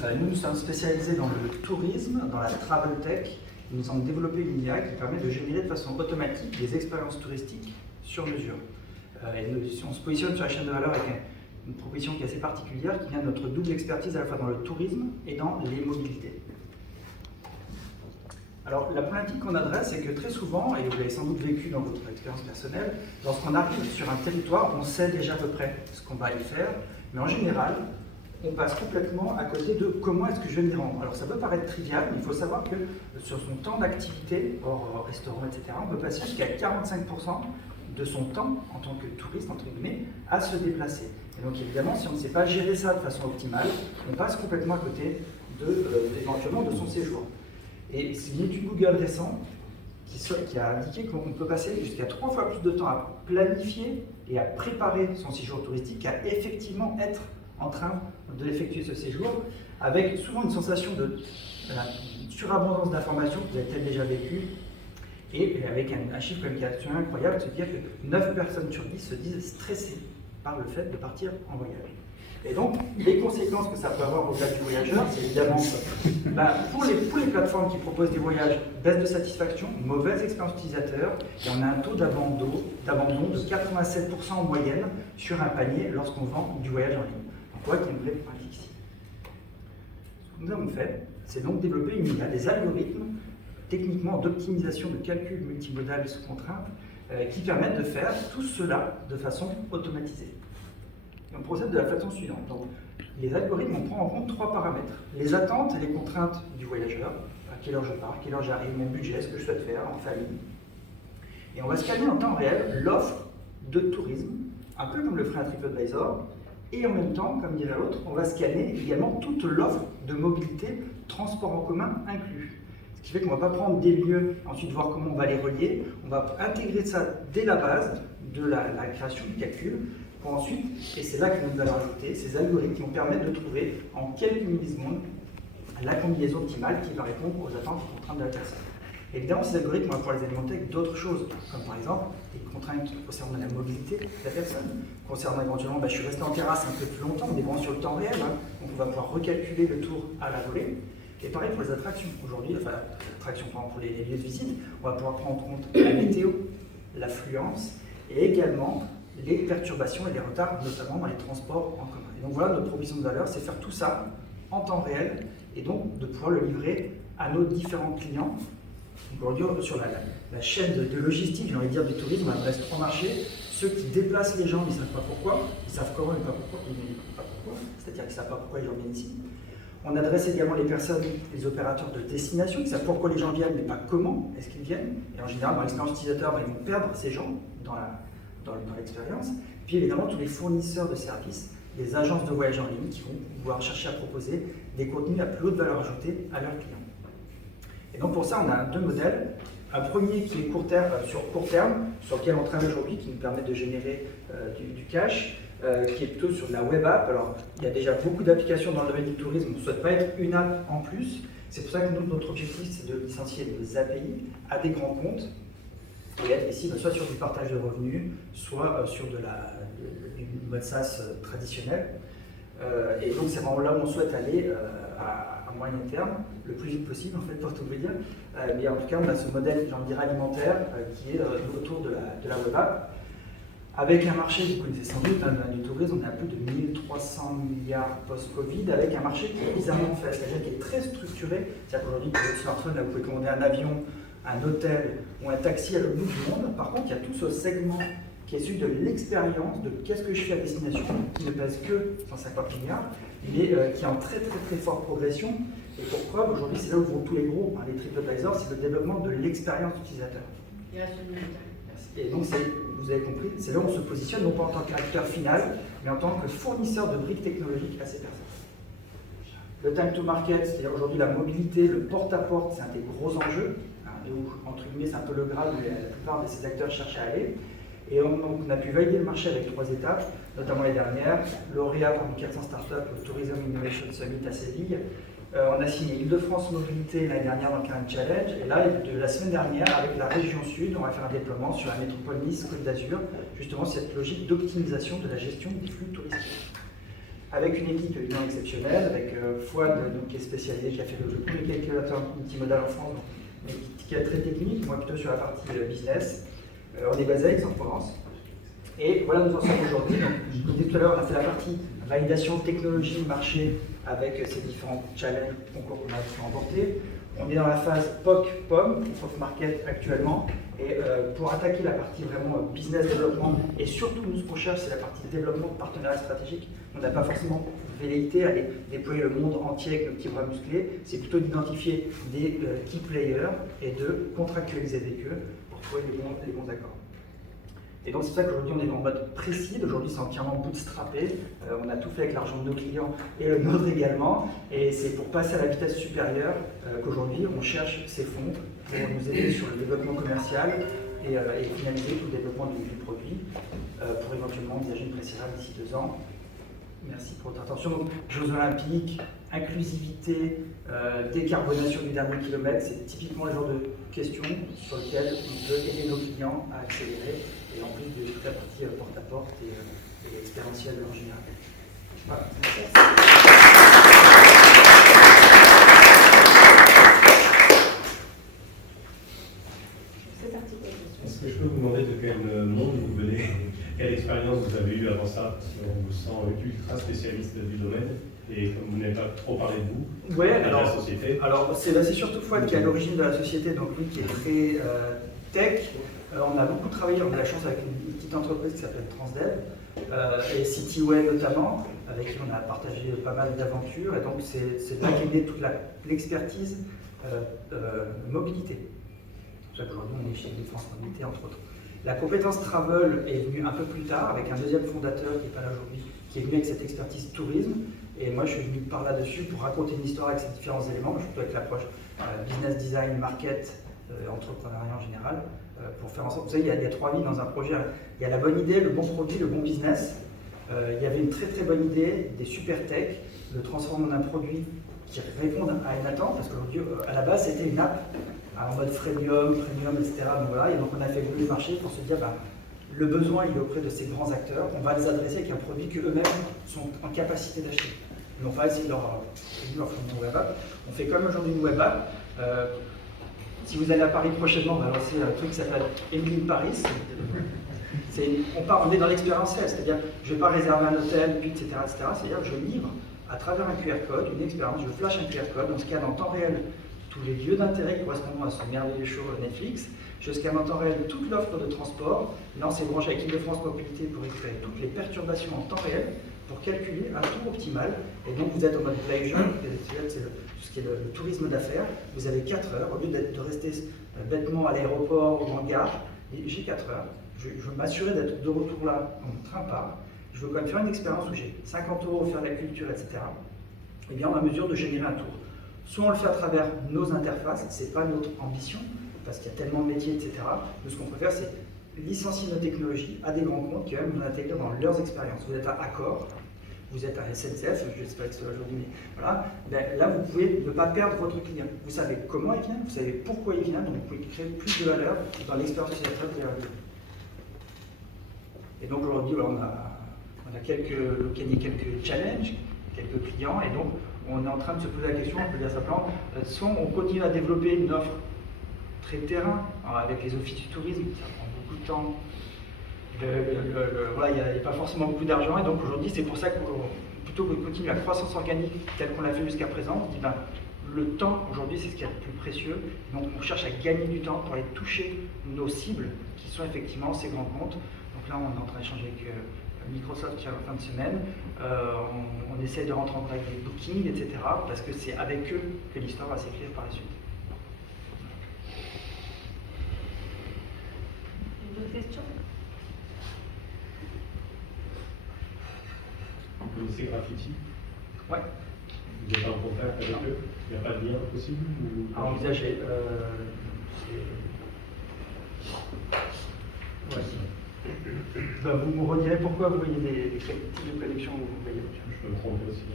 Nous sommes spécialisés dans le tourisme, dans la travel tech. Nous avons développé une IA qui permet de générer de façon automatique des expériences touristiques sur mesure. On se positionne sur la chaîne de valeur avec une proposition qui est assez particulière, qui vient de notre double expertise à la fois dans le tourisme et dans les mobilités. Alors, la problématique qu'on adresse, c'est que très souvent, et vous l'avez sans doute vécu dans votre expérience personnelle, lorsqu'on arrive sur un territoire, on sait déjà à peu près ce qu'on va y faire, mais en général, on passe complètement à côté de comment est-ce que je vais m'y rendre. Alors ça peut paraître trivial, mais il faut savoir que sur son temps d'activité, hors restaurant, etc., on peut passer jusqu'à 45% de son temps en tant que touriste, entre guillemets, à se déplacer. Et donc évidemment, si on ne sait pas gérer ça de façon optimale, on passe complètement à côté éventuellement de son séjour. Et c'est une étude Google récente qui a indiqué qu'on peut passer jusqu'à 3 fois plus de temps à planifier et à préparer son séjour touristique qu'à effectivement être en train d'effectuer ce séjour, avec souvent une sensation de surabondance d'informations que vous avez peut-être déjà vécu, et avec un chiffre comme qui est absolument incroyable, de se dire que 9 personnes sur 10 se disent stressées par le fait de partir en voyage. Et donc, les conséquences que ça peut avoir au-delà du voyageur, c'est évidemment pour les plateformes qui proposent des voyages, baisse de satisfaction, mauvaise expérience utilisateur, et on a un taux d'abandon de 87% en moyenne sur un panier lorsqu'on vend du voyage en ligne. On voit qu'il y a une vraie pratique ici. Ce que nous avons fait, c'est donc développer des algorithmes techniquement d'optimisation de calcul multimodal sous contrainte qui permettent de faire tout cela de façon automatisée. Et on procède de la façon suivante. Donc, les algorithmes, on prend en compte 3 paramètres. Les attentes et les contraintes du voyageur, à quelle heure je pars, à quelle heure j'arrive, mon budget, ce que je souhaite faire en famille. Et on va scanner en temps réel l'offre de tourisme, un peu comme le ferait un TripAdvisor, et en même temps, comme dirait l'autre, on va scanner également toute l'offre de mobilité, transport en commun inclus. Ce qui fait qu'on ne va pas prendre des lieux, ensuite voir comment on va les relier, on va intégrer ça dès la base de la création du calcul, pour ensuite, et c'est là que nous allons ajouter, ces algorithmes qui vont permettre de trouver en quelques millisecondes la combinaison optimale qui va répondre aux attentes et contraintes de la personne. Évidemment, ces algorithmes, on va pouvoir les alimenter avec d'autres choses, comme par exemple des contraintes concernant la mobilité de la personne, concernant éventuellement, je suis resté en terrasse un peu plus longtemps, on est vraiment sur le temps réel, donc on va pouvoir recalculer le tour à la volée. Et pareil pour les attractions. Aujourd'hui, attractions pour les lieux de visite, on va pouvoir prendre en compte la météo, l'affluence, et également les perturbations et les retards, notamment dans les transports en commun. Et donc voilà, notre proposition de valeur, c'est faire tout ça en temps réel, et donc de pouvoir le livrer à nos différents clients. Aujourd'hui, sur la chaîne de logistique, j'ai envie de dire, du tourisme, on adresse 3 marchés. Ceux qui déplacent les gens, ils ne savent pas pourquoi, ils savent comment, mais pas pourquoi, c'est-à-dire qu'ils ne savent pas pourquoi les gens viennent ici. On adresse également les personnes, les opérateurs de destination, qui savent pourquoi les gens viennent, mais pas comment est-ce qu'ils viennent. Et en général, dans l'expérience utilisateur, ils vont perdre ces gens dans l'expérience. Puis évidemment, tous les fournisseurs de services, les agences de voyage en ligne qui vont pouvoir chercher à proposer des contenus à plus haute valeur ajoutée à leurs clients. Et donc pour ça, on a 2 modèles. Un premier qui est sur court terme, sur lequel on travaille aujourd'hui, qui nous permet de générer du cash, qui est plutôt sur de la web app. Alors, il y a déjà beaucoup d'applications dans le domaine du tourisme, on ne souhaite pas être une app en plus. C'est pour ça que notre objectif, c'est de licencier des API à des grands comptes et être ici soit sur du partage de revenus, soit sur du mode SaaS traditionnel. Et donc, c'est vraiment là où on souhaite aller à moyen terme, le plus vite possible, en fait, pour tout vous dire. Mais en tout cas, on a ce modèle, j'ai envie de dire, alimentaire qui est autour de la web app. Avec un marché, vous connaissez sans doute, du tourisme, on a plus de 1300 milliards post-Covid, avec un marché qui est bizarrement fait, c'est-à-dire qui est très structuré. C'est-à-dire qu'aujourd'hui, avec votre smartphone, là, vous pouvez commander un avion, un hôtel ou un taxi à l'autre bout du monde. Par contre, il y a tout ce segment qui est celui de l'expérience, de qu'est-ce que je fais à destination, qui ne pèse que 150 milliards, mais qui est en très très très forte progression. Et pour preuve, aujourd'hui, c'est là où vont tous les gros, les TripAdvisor, c'est le développement de l'expérience utilisateur. Et donc, vous avez compris, c'est là où on se positionne, non pas en tant qu'acteur final, mais en tant que fournisseur de briques technologiques à ces personnes. Le time to market, c'est-à-dire aujourd'hui la mobilité, le porte-à-porte, c'est un des gros enjeux, et où, entre guillemets, c'est un peu le Graal où la plupart de ces acteurs cherchent à aller. Et on a pu valider le marché avec 3 étapes, notamment les dernières, lauréat parmi 400 startups au Tourism Innovation Summit à Séville. On a signé Île-de-France Mobilité l'année dernière dans le Current Challenge, et là, de la semaine dernière, avec la région Sud, on va faire un déploiement sur la métropole Nice-Côte d'Azur, justement cette logique d'optimisation de la gestion des flux touristiques. avec une équipe évidemment exceptionnelle, avec Fouad, donc, qui est spécialisé, qui a fait le premier calculateur multimodal en France, mais qui est très technique, moi plutôt sur la partie business. On est basé à Aix-en-Provence. Et voilà, nous en sommes aujourd'hui. Donc, je vous disais tout à l'heure, on a fait la partie validation technologie, marché, avec ces différents challenges, concours qu'on a pu remporter. On est dans la phase POC, POM, Proof of Market actuellement. Et pour attaquer la partie vraiment business développement, et surtout nous ce qu'on cherche, c'est la partie développement de partenariat stratégique. On n'a pas forcément velléité à aller déployer le monde entier avec nos petits bras musclés, c'est plutôt d'identifier des key players et de contractualiser avec eux pour trouver les bons accords. Et donc c'est ça qu'aujourd'hui on est en mode précis, aujourd'hui c'est entièrement bootstrappé, on a tout fait avec l'argent de nos clients et le nôtre également, et c'est pour passer à la vitesse supérieure qu'aujourd'hui on cherche ces fonds pour nous aider sur le développement commercial et finaliser tout le développement du produit pour éventuellement envisager une pré-série d'ici 2 ans. Merci pour votre attention. Donc, Jeux Olympiques, inclusivité, décarbonation du dernier kilomètre, c'est typiquement le genre de questions sur lesquelles on peut aider nos clients à accélérer, et en plus de toute la partie porte-à-porte et expérientielle en général. Voilà. Est-ce que je peux vous demander de quel monde vous venez, quelle expérience vous avez eue avant ça? On vous sent ultra spécialiste du domaine, et comme vous n'avez pas trop parlé de vous, de la société. Alors c'est surtout Fouad qui est à l'origine de la société, donc lui qui est très tech. On a beaucoup travaillé, on a la chance avec une petite entreprise qui s'appelle Transdev, et CityWay notamment, avec qui on a partagé pas mal d'aventures, et donc c'est là qu'est née toute l'expertise mobilité. C'est pour ça qu'aujourd'hui on est chez Défense Mobilité entre autres. La compétence travel est venue un peu plus tard, avec un deuxième fondateur qui n'est pas là aujourd'hui, qui est venu avec cette expertise tourisme, et moi je suis venu par là-dessus pour raconter une histoire avec ces différents éléments, surtout avec l'approche business design, market, entrepreneuriat en général, pour faire en sorte, vous savez, il y a 3 vies dans un projet. Il y a la bonne idée, le bon produit, le bon business. Il y avait une très très bonne idée, des super tech, le transformer en un produit qui réponde à une attente, parce qu'aujourd'hui, à la base, c'était une app en mode freemium, etc. Donc voilà, et donc on a fait évoluer le marché pour se dire, le besoin il est auprès de ces grands acteurs, on va les adresser avec un produit qu'eux-mêmes sont en capacité d'acheter. Ils n'ont pas essayé de leur faire une web app. On fait comme aujourd'hui une web app. Si vous allez à Paris prochainement, on va lancer un truc qui s'appelle Emily Paris. On est dans l'expérientiel, c'est-à-dire je ne vais pas réserver un hôtel, puis etc. C'est-à-dire je livre à travers un QR code, une expérience, je flash un QR code, on scanne en temps réel tous les lieux d'intérêt correspondant à ce merveilleux show Netflix, je scanne en temps réel toute l'offre de transport, là on s'est branché avec Île-de-France Mobilité pour récupérer toutes les perturbations en temps réel, pour calculer un tour optimal, et donc vous êtes en mode pleasure, c'est ce qui est le tourisme d'affaires, vous avez 4 heures, au lieu de rester bêtement à l'aéroport ou en gare, j'ai 4 heures, je veux m'assurer d'être de retour là, mon train part, je veux quand même faire une expérience où j'ai 50 € faire la culture, etc. Et bien on est en mesure de générer un tour. Soit on le fait à travers nos interfaces, ce n'est pas notre ambition, parce qu'il y a tellement de métiers, etc. Nous, ce qu'on peut faire, c'est licencier nos technologies à des grands comptes qui vont nous intégrer dans leurs expériences. Vous êtes à Accor, vous êtes à SNCF, je n'espère que c'est aujourd'hui, mais voilà, là vous pouvez ne pas perdre votre client. Vous savez comment il vient, vous savez pourquoi il vient, donc vous pouvez créer plus de valeur dans l'expérience utilisateur que vous. Et donc aujourd'hui, on a gagné quelques challenges, quelques clients, et donc on est en train de se poser la question, on peut dire simplement, soit on continue à développer une offre très terrain, avec les offices du tourisme, ça prend beaucoup de temps, voilà, il n'y a pas forcément beaucoup d'argent, et donc aujourd'hui c'est pour ça que plutôt que de continuer la croissance organique telle qu'on l'a fait jusqu'à présent, on dit le temps aujourd'hui c'est ce qui est le plus précieux, donc on cherche à gagner du temps pour aller toucher nos cibles qui sont effectivement ces grands comptes. Donc là on est en train d'échanger avec Microsoft qui a la fin de semaine, on essaie de rentrer en contact avec Booking, etc. parce que c'est avec eux que l'histoire va s'écrire par la suite. D'autres questions? Vous connaissez Graffiti? Ouais. Vous êtes en contact avec eux? Il n'y a pas de lien possible ou... À envisager. Ouais. Vous me redirez pourquoi vous voyez des types de connexions où vous voyez. Je peux me tromper aussi.